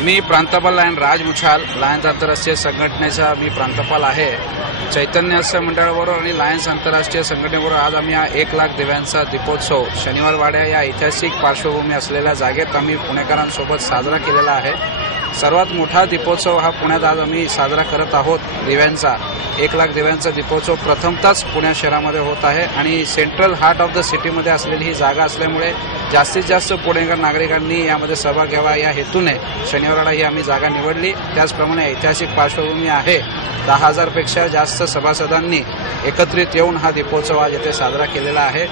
मी प्रांतपाल lion राज Muchhal Lions आंतरराष्ट्रीय संघटनेचा मी प्रांतपाल आहे। चैतन्य हास्य मंडळाबरोबर आणि लायन्स आंतरराष्ट्रीय संघटनेबरोबर आज आम्ही 1 लाख दिव्यांचा दीपोत्सव शनिवार वाड्या या ऐतिहासिक पार्श्वभूमी असलेल्या जागेत आम्ही पुणेकरांसोबत साजरा केलेला आहे। सर्वात मोठा दीपोत्सव हा पुण्यात आज आम्ही साजरा करत आहोत। दिव्यांचा 1 लाख दिव्यांचा दीपोत्सव प्रथमतःच पुणे शहरामध्ये होत आहे आणि सेंट्रल हार्ट ऑफ द सिटीमध्ये असलेली ही जागा असल्यामुळे जास्तीत जास्त पुणेकर नागरिकांनी यामध्ये सहभाग घ्यावा या हेतूने शनिवारवाडा ही आम्ही जागा निवडली। त्याचप्रमाणे ऐतिहासिक पार्श्वभूमी आहे। 10,000 पेक्षा जास्त सभासदांनी एकत्रित येऊन हा दीपोत्सव आज येथे साजरा केलेला आहे।